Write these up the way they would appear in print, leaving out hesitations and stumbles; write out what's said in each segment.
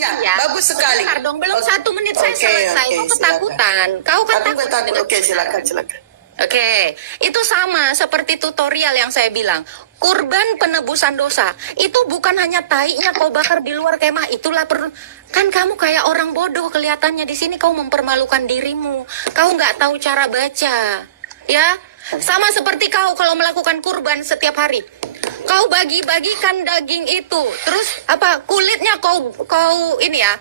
buktinya. ya. Bagus sekali. Bentar dong, belum 1 menit saya selesai. Kau ketakutan. Kau kan takut. Oke, silakan. Oke, itu sama seperti tutorial yang saya bilang. Kurban penebusan dosa itu bukan hanya tainya kau bakar di luar kemah. Itulah perlu. Kan kamu kayak orang bodoh kelihatannya di sini. Kau mempermalukan dirimu. Kau nggak tahu cara baca, ya. Sama seperti kau kalau melakukan kurban setiap hari. Kau bagi-bagikan daging itu, terus apa kulitnya kau ini ya.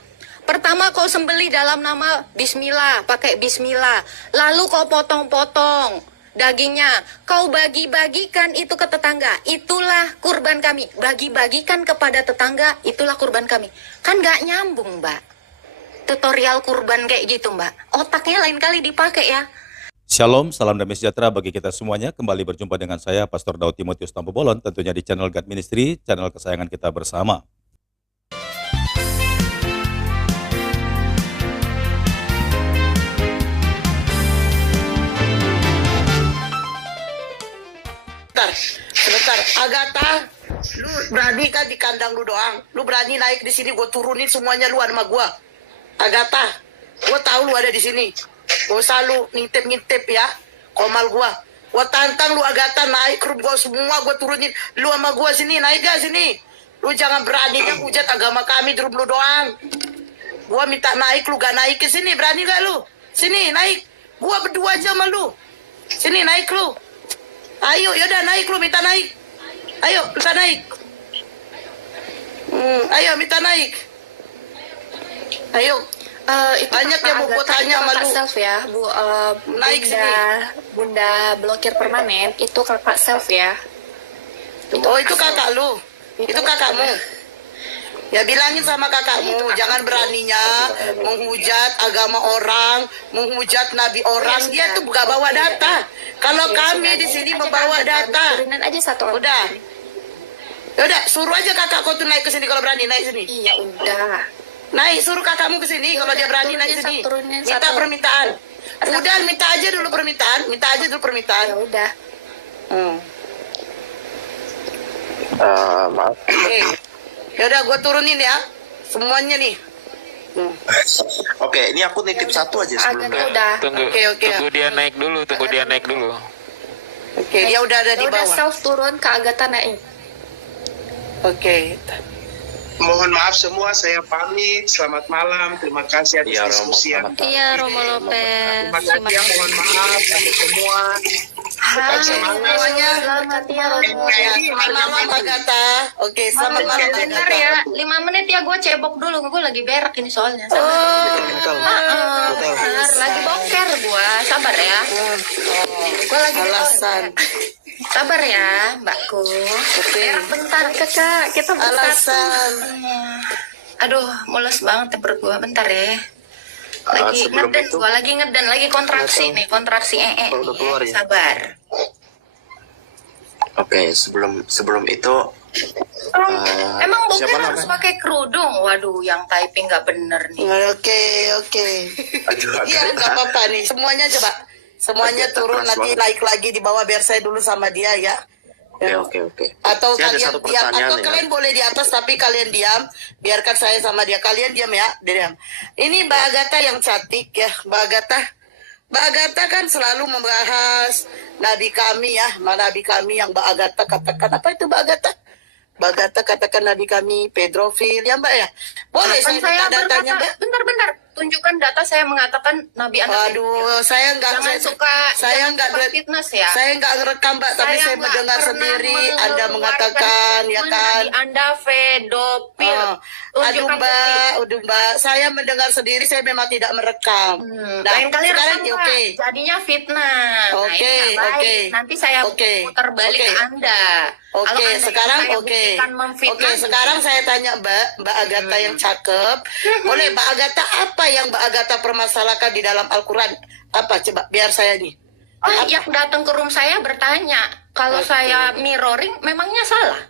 Pertama kau sembelih dalam nama Bismillah, pakai Bismillah. Lalu kau potong-potong dagingnya. Kau bagi-bagikan itu ke tetangga. Itulah kurban kami. Bagi-bagikan kepada tetangga, itulah kurban kami. Kan gak nyambung, Mbak. Tutorial kurban kayak gitu, Mbak. Otaknya lain kali dipakai ya. Shalom, salam damai sejahtera bagi kita semuanya. Kembali berjumpa dengan saya, Pastor Daud Timotius Tampobolon, tentunya di channel God Ministry, channel kesayangan kita bersama. Sebentar, Agatha, lu berani kan di kandang lu doang? Lu berani naik di sini, gue turunin semuanya lu sama gue. Agatha, gue tahu lu ada di sini. Gue selalu ngintip ya, komal gue. Gue tantang lu Agatha naik ke gue semua, gue turunin. Lu sama gue sini, naik gak sini? Lu jangan berani yang hujat agama kami di lu doang. Gue minta naik, lu gak naik ke sini, berani gak lu? Sini, naik. Gue berdua aja sama lu. Sini, naik lu. Ayo, yaudah naik lu, minta naik. Ayo, minta naik. Ayo, minta naik. Ayo. Itu banyak yang mau tanya sama lu. Self ya, Bu. Naik sini. Bunda blokir permanen itu kakak self ya. Itu kakak lu. Itu kakakmu. Ya bilangin sama kakakmu, jangan beraninya menghujat agama orang, menghujat nabi orang. Dia tuh gak bawa data. Kalau kami di sini membawa data. Turunan aja satu. Udah, suruh aja kakak kau tuh naik ke sini kalau berani naik sini. Iya udah. Naik, suruh kakakmu ke sini kalau dia berani naik sini. Minta permintaan. Udah, minta aja dulu permintaan. Ya udah. Maaf. Yaudah, gue turunin ya. Semuanya nih. Oke, ini aku nitip satu aja sebelumnya. Udah. Tunggu dia naik dulu, Oke, dia udah ada di Udah bawah. self turun ke Agatha naik. Oke. Mohon maaf semua, saya pamit. Selamat malam. Terima kasih atas diskusi yang. Iya, Romo Lopez. Terima kasih ya, mohon maaf untuk semua. Tetap semangat. Selamat ya, Romo. Selamat malam, Agatha. Oke, selamat malam, Bentar Agatha. ya, 5 menit ya gue cebok dulu. Gue lagi berak ini soalnya. Bentar, lagi boker gue. Sabar ya. Gue lagi Alasan. Sabar ya, Mbakku. Berak bentar, kakak. Kita bersatu. Alasan. Aduh, mules banget ya perut gue. Bentar ya. Lagi sebelum ngeden, itu- gue lagi ngeden, lagi kontraksi nih, kontraksi Udah keluar ya? Sabar. Oke, sebelum itu Emang boker siapa harus namanya? pakai kerudung? Waduh, yang typing nggak bener nih. Oke. Iya, nggak apa-apa nih. Semuanya coba. Semuanya Oke, turun, keras nanti banget. naik lagi di bawah biar saya dulu sama dia ya. Oke. Atau Saya ada kalian satu diam, pertanyaan atau ya. kalian boleh di atas tapi kalian diam. Biarkan saya sama dia. Kalian diam ya, diam. Ini Mbak Agatha yang cantik ya, Mbak Agatha. Mbak Agatha kan selalu membahas nabi kami ya, nabi kami yang Mbak Agatha katakan. Apa itu Mbak Agatha? Mbak Agatha katakan nabi kami pedofil ya Mbak ya. Boleh saya minta datanya Mbak? Bentar, tunjukkan data saya mengatakan Nabi anak. Aduh, saya nggak Jangan suka fitness ya. Saya nggak ngerekam Mbak, tapi saya nggak mendengar pernah sendiri Anda mengeluarkan mengatakan ya statement kan. Nabi Anda pedofil. Aduh Mbak, saya mendengar sendiri, saya memang tidak merekam. Lain kali sekarang rekam, oke. Pak. Jadinya fitnah. Oke, Nah, ini nggak baik. oke. Nanti saya Oke, putar balik oke. ke Anda. Kalau Oke, Anda yang sekarang saya oke. buktikan memfitnah, Oke, sekarang saya tanya Mbak Agatha yang cakep. Boleh Mbak Agatha, apa yang Mbak Agatha permasalahkan di dalam Al-Quran? Apa coba biar saya nih. yang datang ke room saya bertanya, kalau saya mirroring, memangnya salah?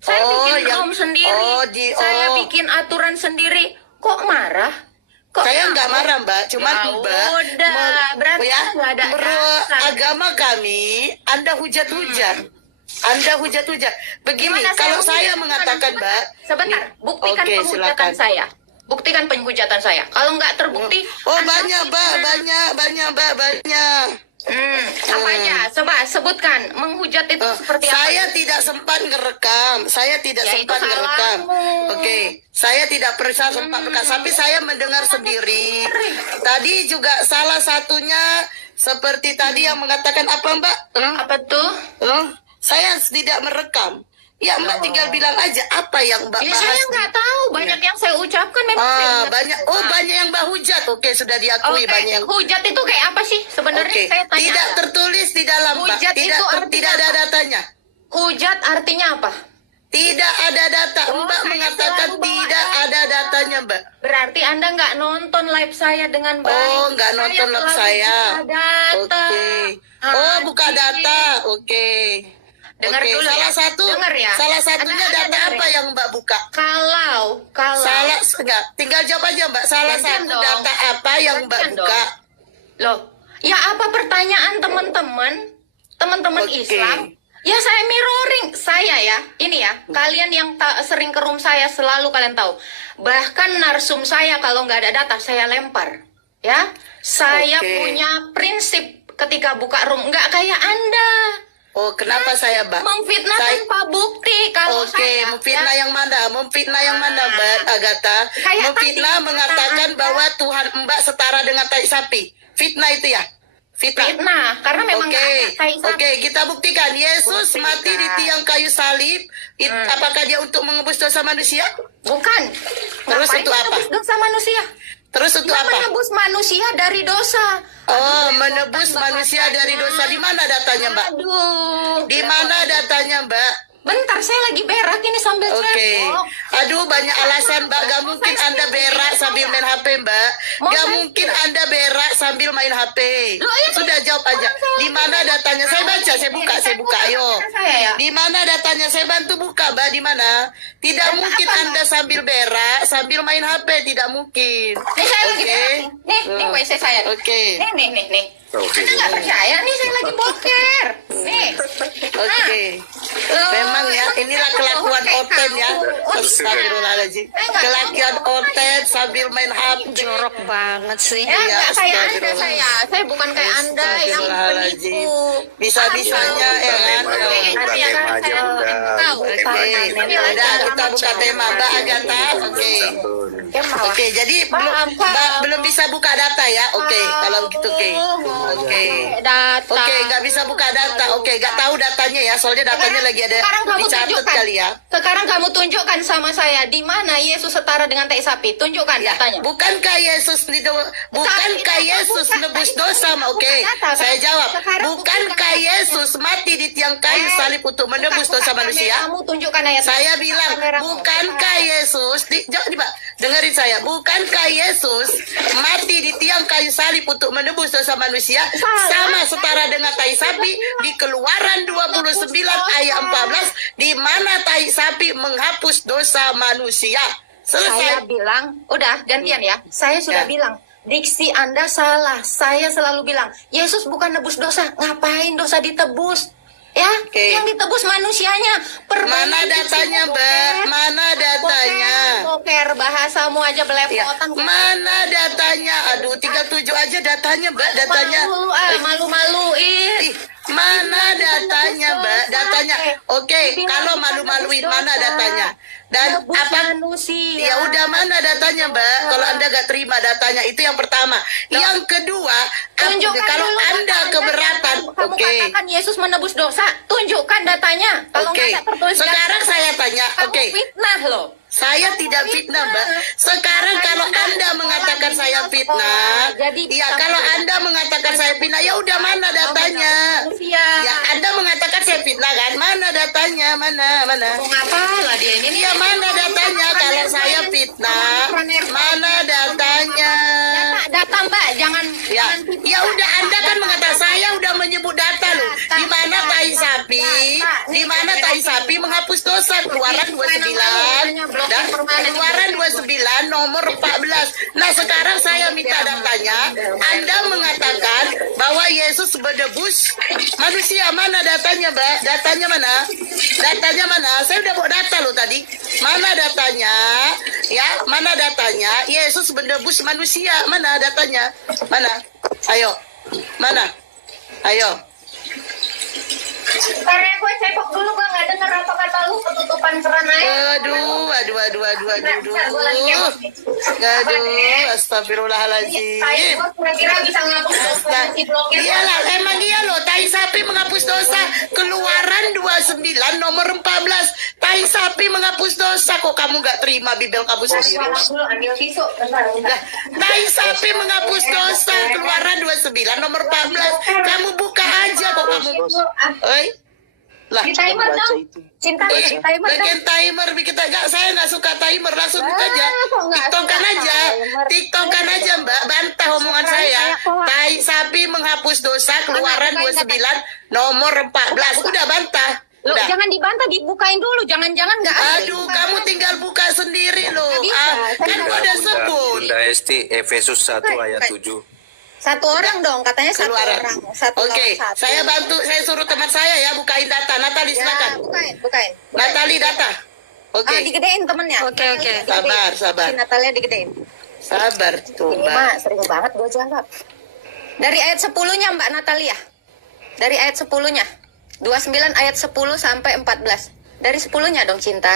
Saya bikin room sendiri, saya bikin aturan sendiri. Kok marah? Kok Saya nggak marah Mbak, cuman Ya Mbak udah, berarti nggak ada menurut dasar. agama kami, Anda hujat-hujat. Anda hujat-hujat. Begini, Gimana kalau saya hujat? mengatakan Mbak, Sebentar, buktikan Oke, penghujatan silakan. saya. Buktikan penghujatan saya. Kalau nggak terbukti, Oh Anda banyak Mbak, banyak. apa aja? Coba sebutkan. Menghujat itu seperti apa? Saya tidak sempat ngerekam. Saya tidak Ya, sempat itu ngerekam. salahmu. Oke, saya tidak pernah sempat merekam, tapi saya mendengar sendiri. Tadi juga salah satunya seperti tadi yang mengatakan apa Mbak? Apa tuh? Saya tidak merekam. Ya Mbak tinggal bilang aja apa yang Mbak Ya bahas. saya nggak tahu. Banyak yang saya ucapkan memang. saya nggak Banyak. tahu. Oh banyak yang Mbak hujat. Oke sudah diakui Oke, banyak yang. hujat itu kayak apa sih sebenarnya? Oke, Saya tanya. tidak tertulis di dalam Mbak. Hujat itu Tidak artinya tidak ada apa? datanya. Hujat artinya apa? Tidak ada data. Oh, Mbak saya mengatakan selalu bawa tidak data. ada datanya, Mbak. Berarti Anda nggak nonton live saya dengan baik. Oh, nggak nonton live selalu saya. buka data. Oh, buka Jadi, data. Oke. Dengar Oke, dulu salah ya. satu. Dengar ya. Salah satunya Anda data dengar apa ya. yang Mbak buka? Kalau Salah enggak? Tinggal jawab aja, Mbak. Salah Gantian satu dong. data apa yang Mbak Gantian buka? loh, ya apa pertanyaan teman-teman Oke. Islam? Ya saya mirroring, saya ya, ini ya, kalian yang sering ke room saya selalu kalian tahu. Bahkan narsum saya kalau nggak ada data saya lempar, ya. Saya Oke. punya prinsip ketika buka room, nggak kayak Anda. Oh, kenapa saya, Mbak? Memfitnah Saya- tanpa bukti kalau Oke, saya. memfitnah ya. yang mana? Memfitnah yang mana, Mbak Agatha? Kayak Memfitnah tadi, mengatakan kata bahwa Tuhan Mbak setara dengan tai sapi. Fitnah itu ya? Fitnah, karena memang Oke, nggak ada tai sapi. oke, kita buktikan. Yesus mati di tiang kayu salib. Apakah dia untuk menebus dosa manusia? Bukan. Terus Ngapain untuk apa? menebus dosa manusia? Terus untuk Dia apa? menebus manusia dari dosa. Oh, menebus manusia dari dosa. Di mana datanya, Mbak? Aduh. Di mana datanya, Mbak? Bentar, saya lagi berak ini sambil Oke. cebok. Aduh, banyak alasan, Mbak. Gak mungkin Anda berak sambil main HP, Mbak. Gak mungkin Anda berak sambil main HP. Loh, iya, Sudah jawab aja. Di mana datanya? Saya baca, saya buka. Ayo. Saya ya. Di mana datanya? Saya bantu buka, Mbak. Di mana? Tidak Data mungkin apa, Mbak? Anda sambil berak sambil main HP. Tidak mungkin. Nih saya lagi Oke. berak. Nih WC saya. Oke. Nih. Anda nggak percaya? Nih saya lagi boker. Nih. Oke. Memang ya, inilah kelakuan Oten ya. Astagfirullahaladzim. Kelakuan Oten sambil main HP. Jorok banget sih. Ya, Iya, nggak kayak Anda astagfirullah. saya. Saya bukan kayak Anda yang Astagfirullahaladzim. penipu. Bisa-bisanya ya kan. Nanti ya kan saya tahu. Oke, udah kita buka tema Mbak Agatha. Oke. Oke, jadi belum bisa buka data ya. Oke, kalau gitu oke. Oke. Data. Oke, nggak bisa buka data. Oke, nggak tahu datanya ya. Soalnya datanya lagi ada Sekarang kamu dicatat tunjukkan. kali ya. Sekarang kamu tunjukkan sama saya di mana Yesus setara dengan tai sapi. Tunjukkan Ya, datanya. bukankah Yesus bukankah Yesus nebus dosa? Oke, saya jawab. Bukankah Yesus mati di tiang kayu salib untuk menebus dosa manusia? Kamu tunjukkan ayat. Saya bilang, Kameramu. bukankah Yesus coba dengerin saya. Bukankah Yesus mati di tiang kayu salib untuk menebus dosa manusia? Sama setara dengan tai sapi di Keluaran 29 ayat 14 di mana tai sapi menghapus dosa manusia. Saya Selesai. bilang, udah gantian ya. Saya sudah Ya. bilang, diksi Anda salah. Saya selalu bilang, Yesus bukan nebus dosa. Ngapain dosa ditebus? Ya, Oke. yang ditebus manusianya. Mana datanya, Mbak? Mana datanya? Boker, bahasamu aja Ya. belepotan. Mana datanya? Aduh, 37 aja datanya, Mbak. Datanya. Malu-maluin. Ih, mana datanya, Mbak? Datanya. Oke, kalau malu-maluin mana datanya? Dan Nebus apa? manusia. Ya udah mana datanya, Mbak? Kalau Anda gak terima datanya, itu yang pertama. Yang kedua, Tunjukkan kalau dulu Anda data keberatan, Kamu oke. katakan Yesus menebus dosa. Tunjukkan datanya. Kalau Oke. nggak tertulis Sekarang data, saya tanya, kamu oke. fitnah loh. Saya tidak fitnah, Mbak. Sekarang kalau Anda mengatakan saya fitnah, ya kalau Anda mengatakan saya fitnah, ya udah mana datanya? Ya Anda mengatakan saya fitnah kan? Mana datanya? Mana? Mau ngapalah dia ini? Ya mana datanya kalau saya fitnah? Mana datanya? Data Mbak, jangan. Ya udah Anda kan mengatakan saya udah menyebut data loh. Di mana tai sapi? Di mana tai sapi menghapus dosa? Keluaran 29 dan Keluaran 29 nomor 14. Nah sekarang saya minta datanya. Anda mengatakan bahwa Yesus menebus manusia. Mana datanya, Mbak? Datanya mana? Datanya mana? Saya udah bawa data loh tadi. Mana datanya? Ya, mana datanya? Yesus menebus manusia. Mana datanya? Mana? Ayo. Mana? Ayo. Karena gue cekok dulu, gue nggak dengar apa kata lu, ketutupan keran aja. Aduh. Astagfirullahaladzim. Kira-kira bisa ngapus dosa si blokir. Iyalah, emang iya loh. Tai sapi menghapus dosa. Keluaran 29 nomor 14. Tai sapi menghapus dosa. Kok kamu gak terima Bibel kamu sendiri? Dulu ambil tisu. Bentar. Tai sapi menghapus dosa. Keluaran 29 nomor 14. Kamu buka aja kok kamu. Oi. Lah, Di timer dong. Cinta di timer dong. bikin timer, bikin saya nggak suka timer, langsung buka aja. kok nggak Tiktokan suka aja, timer? tiktokan aja Mbak, bantah omongan saya. Tai sapi menghapus dosa, keluaran 29 nomor 14, udah bantah. Loh, Udah. jangan dibantah, dibukain dulu. Jangan-jangan nggak ada. Aduh, kamu tinggal buka sendiri loh. Nggak bisa, Kan saya gua udah sebut. Bunda Esti, Efesus 1 ayat 7. Satu orang dong, katanya satu Keluaran. orang. Satu Oke, lawan satu. saya bantu, saya suruh teman saya ya bukain data. Natali Ya, silakan. bukain. Natali data. Oke. Digedein temennya. Oke. Sabar. Si Natalia digedein. Sabar tuh, Ini Mbak. mah sering banget gue jawab. Dari ayat 10-nya Mbak Natalia. Dari ayat 10-nya. 29 ayat 10 sampai 14. Dari 10-nya dong, Cinta.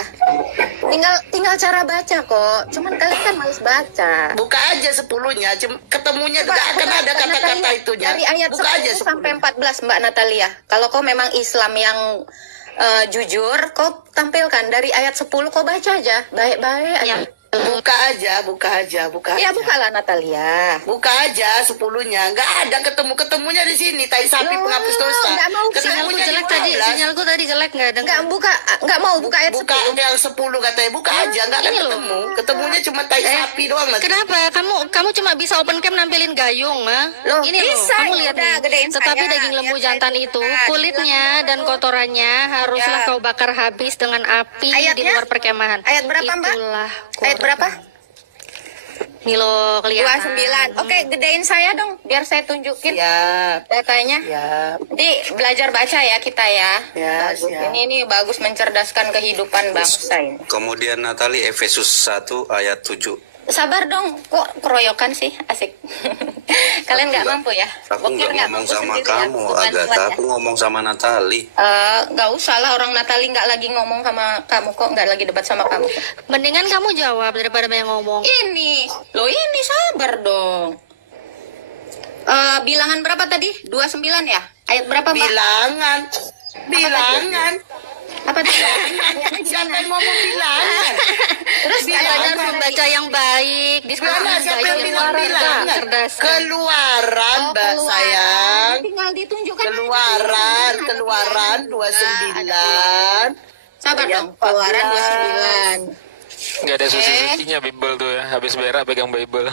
Tinggal cara baca kok. Cuman kalian kan males baca. Buka aja 10-nya, ketemunya nggak akan ada kata-kata itunya. Dari ayat Buka aja 10 sampai 14 Mbak Natalia. Kalau kau memang Islam yang jujur, kau tampilkan dari ayat 10 kau baca aja. Baik-baik aja. Buka aja. Ya bukalah Natalia. Buka aja 10-nya. Nggak ada ketemu-ketemunya di sini. Tai sapi Loh, penghapus dosa. nggak mau. Sinyalku Ketemunya jelek di tadi, 12. sinyalku tadi jelek nggak ada. Nggak mau buka ayat Buka 10. yang 10 katanya. Buka aja. Nggak akan ini loh. ketemu. Ketemunya cuma tai sapi doang. nanti. Kenapa? Kamu cuma bisa open cam nampilin gayung, ha? Loh, Ini loh, bisa, kamu lihat udah, nih. gedein Tetapi saya, daging lembu biar jantan saya itu, tunjukkan. kulitnya dan kotorannya haruslah Ya. kau bakar habis dengan api di Ayatnya? luar perkemahan. Ayat berapa, Mbak? Itulah Ayat berapa? Nih loh, kelihatan. 29. Oke, gedein saya dong biar saya tunjukin Siap. datanya. Siap. Nanti belajar baca ya kita ya. Ya, Bagus. siap. Ini bagus mencerdaskan kehidupan bangsa ini. Kemudian Natali, Efesus 1 ayat 7. Sabar dong, kok keroyokan sih, asik. Kalian nggak mampu ya? Aku Bokir nggak ngomong mampu sama sendiri ya? kamu, Bukan Agatha. buat ya? Aku ngomong sama Natali. Nggak usah lah, orang Natali nggak lagi ngomong sama kamu kok, nggak lagi debat sama kamu. Mendingan kamu jawab daripada banyak ngomong. Ini sabar dong. Bilangan berapa tadi? 29 ya? Ayat berapa, Mbak? Bilangan. Apa tadi? Siapa yang ngomong bilangan? Terus Katanya harus membaca yang baik, diskusi Mana siapa yang baik, bilang bilangan? cerdas. Keluaran, Mbak sayang. Tinggal ditunjukkan. Keluaran 29. Sabar Ayat dong. Keluaran 29. Nggak ada suci-sucinya Bible tuh ya. Habis berak pegang Bible.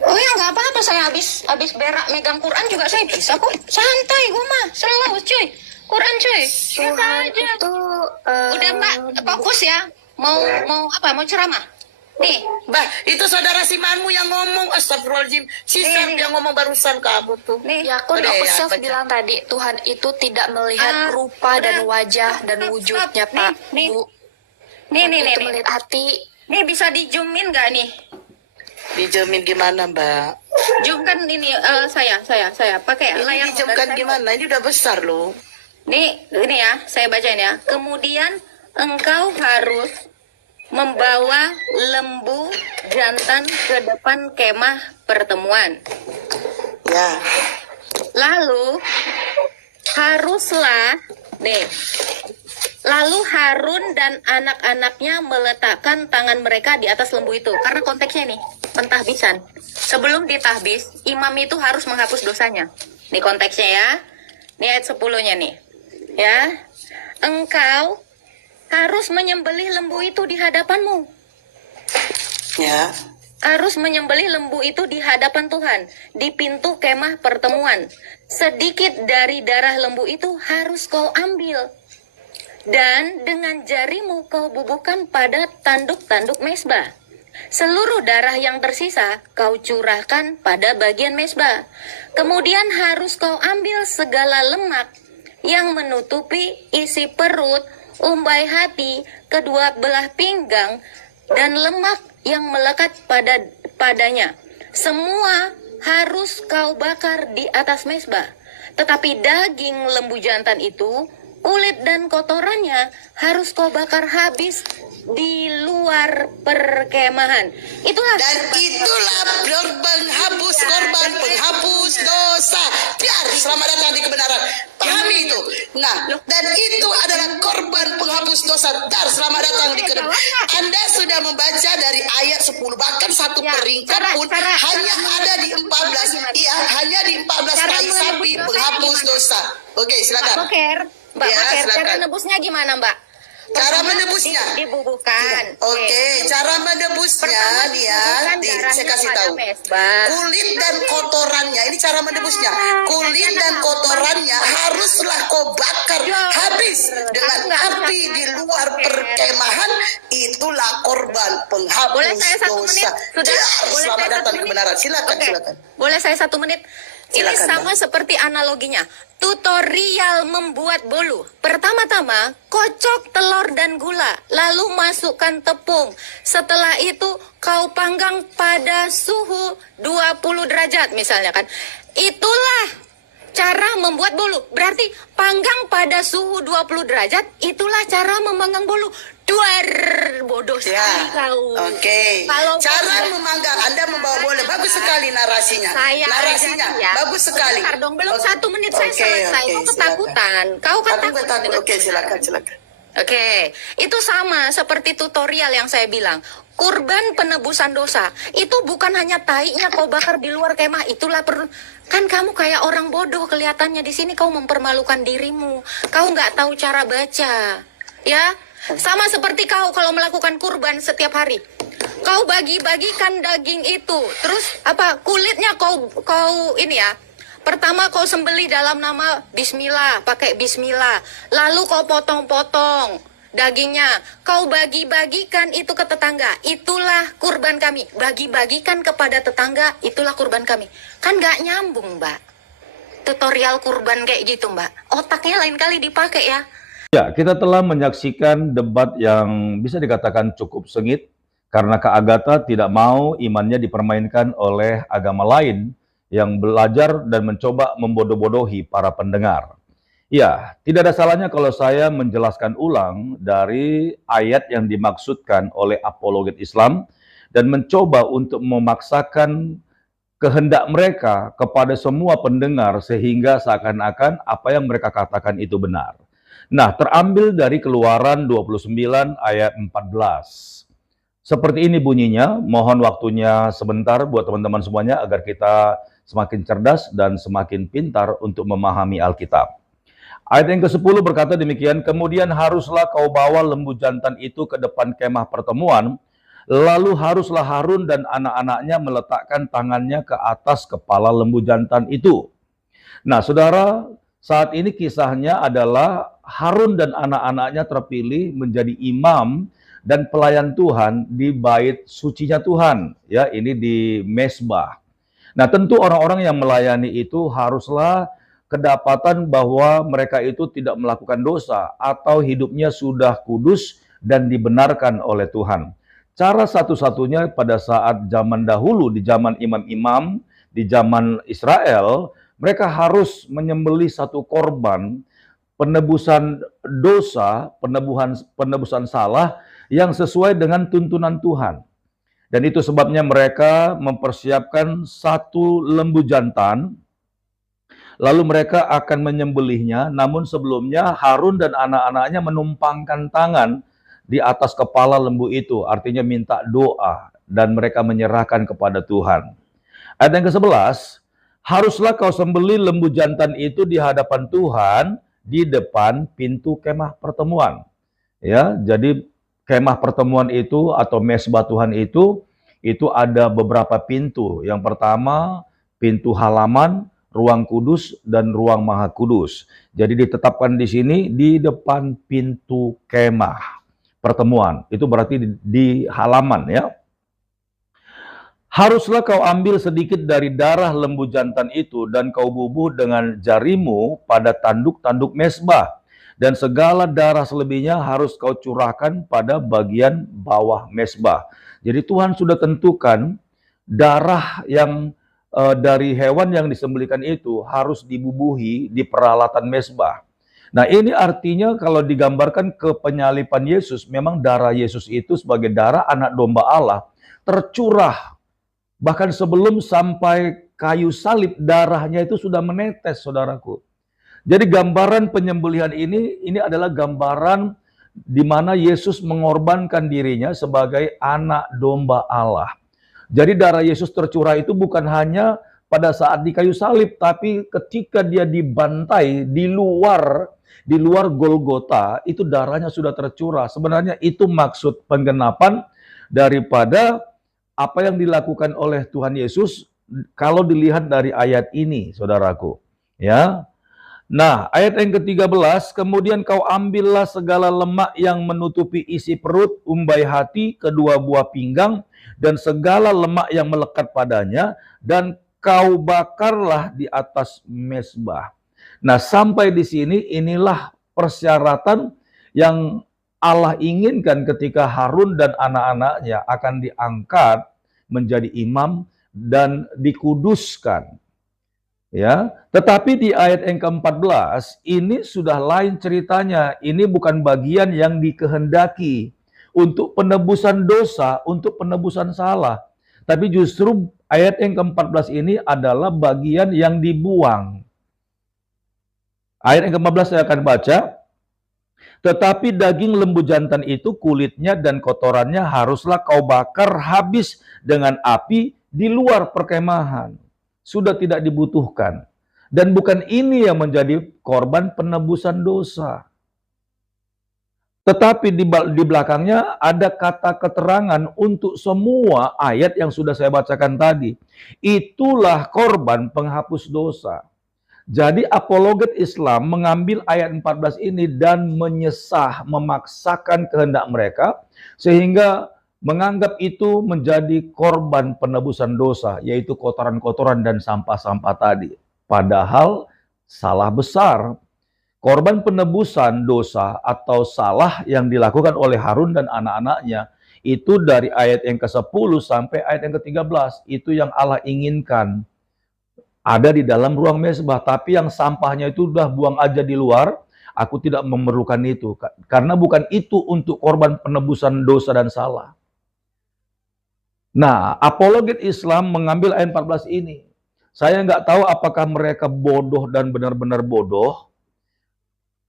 Oh ya nggak apa-apa, saya habis berak megang Quran juga saya bisa kok. Santai gue mah, selalu cuy. Quran cuy. Biasa aja. Udah Mbak, fokus ya. Mau apa? Mau ceramah? Nih, Mbak, itu saudara Simanmu yang ngomong. Astagfirullahaladzim. Si Sam yang ngomong barusan kamu tuh. nih. Yakun Udah ya, Yusuf baca. bilang tadi Tuhan itu tidak melihat rupa dan wajah dan wujudnya, Pak. Nih. Bu. Nih. Itu melihat hati. Nih bisa dijoomin nggak nih? Dijamin gimana, Mbak? Zoom kan ini saya pakai Ini layar dijamkan modern saya. gimana? Ini udah besar loh. Nih, ini ya, saya bacain ya. Kemudian engkau harus membawa lembu jantan ke depan kemah pertemuan. Ya. Lalu Harun dan anak-anaknya meletakkan tangan mereka di atas lembu itu. Karena konteksnya nih, pentahbisan. Sebelum ditahbis, imam itu harus menghapus dosanya. Nih konteksnya ya. Ini ayat 10-nya nih. Ya. Engkau harus menyembelih lembu itu di hadapanmu. Ya. Harus menyembelih lembu itu di hadapan Tuhan, di pintu kemah pertemuan. Sedikit dari darah lembu itu harus kau ambil. Dan dengan jarimu kau bubuhkan pada tanduk-tanduk mesbah. Seluruh darah yang tersisa kau curahkan pada bagian mesbah. Kemudian harus kau ambil segala lemak yang menutupi isi perut, umbai hati, kedua belah pinggang, dan lemak yang melekat padanya. Semua harus kau bakar di atas mesbah. Tetapi daging lembu jantan itu, kulit dan kotorannya harus kau bakar habis di luar perkemahan. Itulah Dan itulah penghapus korban, penghapus dosa. Biar selamat datang di kebenaran. Pahami itu. Nah, dan itu adalah korban penghapus dosa. Dar selamat datang di kebenaran. Anda sudah membaca dari ayat 10, bahkan satu peringkat pun hanya ada di 14. Iya, hanya di 14 tai sapi penghapus dosa. Oke, silakan. Mbak Ya, Boker, silakan. cara nebusnya gimana, Mbak? Cara menebusnya. Dibubuhkan. Oke, cara menebusnya dia, saya kasih tahu. Kulit dan kotorannya, ini cara menebusnya. Kulit dan kotorannya haruslah kau bakar habis dengan api di luar perkemahan. Itulah korban Boleh penghapus saya 1 menit? dosa. Sudah? Ya, Boleh selamat saya 1 datang di menit? kebenaran. Silakan, Oke. silakan. Boleh saya 1 menit? Ini Silakan, sama seperti analoginya. Tutorial membuat bolu. Pertama-tama, kocok telur dan gula, lalu masukkan tepung. Setelah itu, kau panggang pada suhu 20 derajat misalnya kan. Itulah cara membuat bolu. Berarti panggang pada suhu 20 derajat, itulah cara memanggang bolu. Bodoh sekali Ya, kau. oke. Kalau Cara memanggang, Anda membawa bola, bagus sekali narasinya. Saya Narasinya ajarin ya. bagus sekali. Bentar dong, belum Oke. 1 menit saya Oke, selesai. oke, Kau ketakutan. Kau kan Aku takut takut. dengan Oke, silakan, silakan. Oke, itu sama seperti tutorial yang saya bilang. Kurban penebusan dosa itu bukan hanya tainya kau bakar di luar kemah. Itulah kan kamu kayak orang bodoh kelihatannya di sini. Kau mempermalukan dirimu. Kau nggak tahu cara baca, ya. Sama seperti kau kalau melakukan kurban setiap hari. Kau bagi-bagikan daging itu, terus apa kulitnya kau ini ya. Pertama kau sembelih dalam nama Bismillah, pakai Bismillah. Lalu kau potong-potong dagingnya. Kau bagi-bagikan itu ke tetangga. Itulah kurban kami. Bagi-bagikan kepada tetangga, itulah kurban kami. Kan gak nyambung, Mbak. Tutorial kurban kayak gitu, Mbak. Otaknya lain kali dipakai ya. Ya, kita telah menyaksikan debat yang bisa dikatakan cukup sengit karena Kak Agatha tidak mau imannya dipermainkan oleh agama lain yang belajar dan mencoba membodoh-bodohi para pendengar. Ya, tidak ada salahnya kalau saya menjelaskan ulang dari ayat yang dimaksudkan oleh apologet Islam dan mencoba untuk memaksakan kehendak mereka kepada semua pendengar sehingga seakan-akan apa yang mereka katakan itu benar. Nah, terambil dari Keluaran 29 ayat 14. Seperti ini bunyinya, mohon waktunya sebentar buat teman-teman semuanya agar kita semakin cerdas dan semakin pintar untuk memahami Alkitab. Ayat yang ke-10 berkata demikian, kemudian haruslah kau bawa lembu jantan itu ke depan kemah pertemuan, lalu haruslah Harun dan anak-anaknya meletakkan tangannya ke atas kepala lembu jantan itu. Nah, saudara, saat ini kisahnya adalah Harun dan anak-anaknya terpilih menjadi imam dan pelayan Tuhan di bait sucinya Tuhan. Ya, ini di Mesbah. Nah, tentu orang-orang yang melayani itu haruslah kedapatan bahwa mereka itu tidak melakukan dosa atau hidupnya sudah kudus dan dibenarkan oleh Tuhan. Cara satu-satunya pada saat zaman dahulu, di zaman imam-imam, di zaman Israel, mereka harus menyembelih satu korban penebusan dosa, penebusan salah yang sesuai dengan tuntunan Tuhan. Dan itu sebabnya mereka mempersiapkan satu lembu jantan, lalu mereka akan menyembelihnya, namun sebelumnya Harun dan anak-anaknya menumpangkan tangan di atas kepala lembu itu, artinya minta doa, dan mereka menyerahkan kepada Tuhan. Ayat yang ke-11, haruslah kau sembelih lembu jantan itu di hadapan Tuhan, di depan pintu kemah pertemuan. Ya, jadi kemah pertemuan itu atau mesbah Tuhan itu ada beberapa pintu. Yang pertama, pintu halaman, ruang kudus, dan ruang maha kudus. Jadi ditetapkan di sini di depan pintu kemah pertemuan. Itu berarti di halaman ya. Haruslah kau ambil sedikit dari darah lembu jantan itu dan kau bubuh dengan jarimu pada tanduk-tanduk mezbah. Dan segala darah selebihnya harus kau curahkan pada bagian bawah mezbah. Jadi Tuhan sudah tentukan darah yang dari hewan yang disembelihkan itu harus dibubuhi di peralatan mezbah. Nah, ini artinya kalau digambarkan ke penyalipan Yesus, memang darah Yesus itu sebagai darah anak domba Allah tercurah. Bahkan sebelum sampai kayu salib, darahnya itu sudah menetes, saudaraku. Jadi gambaran penyembelihan ini adalah gambaran di mana Yesus mengorbankan dirinya sebagai anak domba Allah. Jadi darah Yesus tercurah itu bukan hanya pada saat di kayu salib, tapi ketika dia dibantai di luar Golgota, itu darahnya sudah tercurah. Sebenarnya itu maksud penggenapan daripada apa yang dilakukan oleh Tuhan Yesus kalau dilihat dari ayat ini, saudaraku. Ya. Nah, ayat yang ke-13, kemudian kau ambillah segala lemak yang menutupi isi perut, umbai hati, kedua buah pinggang, dan segala lemak yang melekat padanya, dan kau bakarlah di atas mezbah. Nah, sampai di sini inilah persyaratan yang Allah inginkan ketika Harun dan anak-anaknya akan diangkat menjadi imam dan dikuduskan. Ya, tetapi di ayat yang ke-14 ini sudah lain ceritanya. Ini bukan bagian yang dikehendaki untuk penebusan dosa, untuk penebusan salah. Tapi justru ayat yang ke-14 ini adalah bagian yang dibuang. Ayat yang ke-15 saya akan baca. Tetapi daging lembu jantan itu, kulitnya dan kotorannya haruslah kau bakar habis dengan api di luar perkemahan. Sudah tidak dibutuhkan. Dan bukan ini yang menjadi korban penebusan dosa. Tetapi di belakangnya ada kata keterangan untuk semua ayat yang sudah saya bacakan tadi. Itulah korban penghapus dosa. Jadi apologet Islam mengambil ayat 14 ini dan memaksakan kehendak mereka sehingga menganggap itu menjadi korban penebusan dosa, yaitu kotoran-kotoran dan sampah-sampah tadi. Padahal salah besar. Korban penebusan dosa atau salah yang dilakukan oleh Harun dan anak-anaknya itu dari ayat yang ke-10 sampai ayat yang ke-13. Itu yang Allah inginkan. Ada di dalam ruang mezbah, tapi yang sampahnya itu udah buang aja di luar. Aku tidak memerlukan itu. Karena bukan itu untuk korban penebusan dosa dan salah. Nah, apologet Islam mengambil ayat 14 ini. Saya nggak tahu apakah mereka bodoh dan benar-benar bodoh,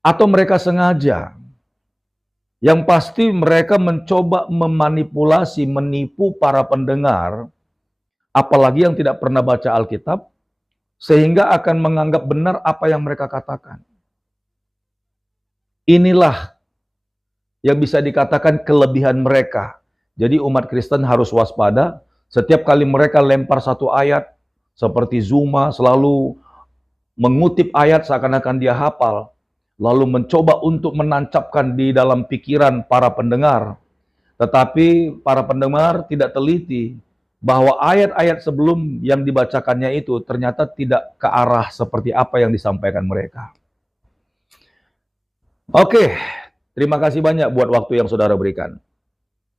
atau mereka sengaja. Yang pasti mereka mencoba memanipulasi, menipu para pendengar, apalagi yang tidak pernah baca Alkitab, sehingga akan menganggap benar apa yang mereka katakan. Inilah yang bisa dikatakan kelebihan mereka. Jadi umat Kristen harus waspada. Setiap kali mereka lempar satu ayat, seperti Zuma selalu mengutip ayat seakan-akan dia hafal, lalu mencoba untuk menancapkan di dalam pikiran para pendengar. Tetapi para pendengar tidak teliti bahwa ayat-ayat sebelum yang dibacakannya itu ternyata tidak ke arah seperti apa yang disampaikan mereka. Oke, terima kasih banyak buat waktu yang saudara berikan.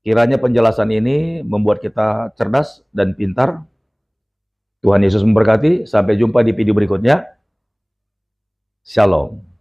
Kiranya penjelasan ini membuat kita cerdas dan pintar. Tuhan Yesus memberkati. Sampai jumpa di video berikutnya. Shalom.